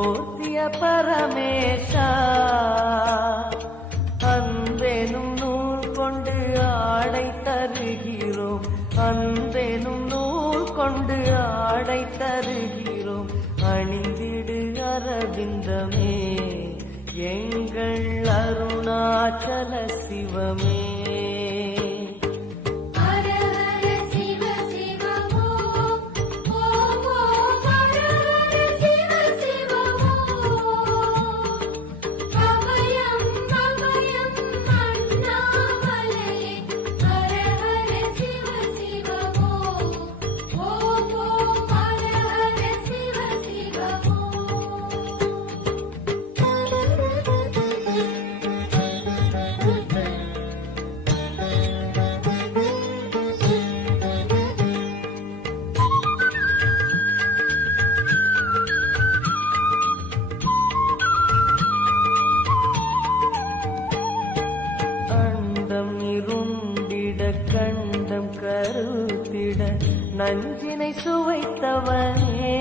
போத்திய பரமேஷா அன்பெனும் நூல் கொண்டு ஆடை தருகிறோம் அன்பெனும் நூல் கொண்டு ஆடை தருகிறோம் அணிந்திடு அரவிந்தமே எங்கள் அருணாச்சல சிவமே கண்டம் கருத்திட நஞ்சினை சுவைத்தவனே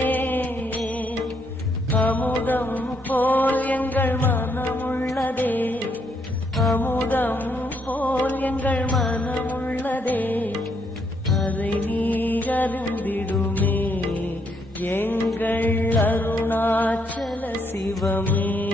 அமுதம் போல் எங்கள் மனமுள்ளதே அமுதம் போல் எங்கள் மனமுள்ளதே அதை நீ அறிந்திடுமே எங்கள் அருணாச்சல சிவமே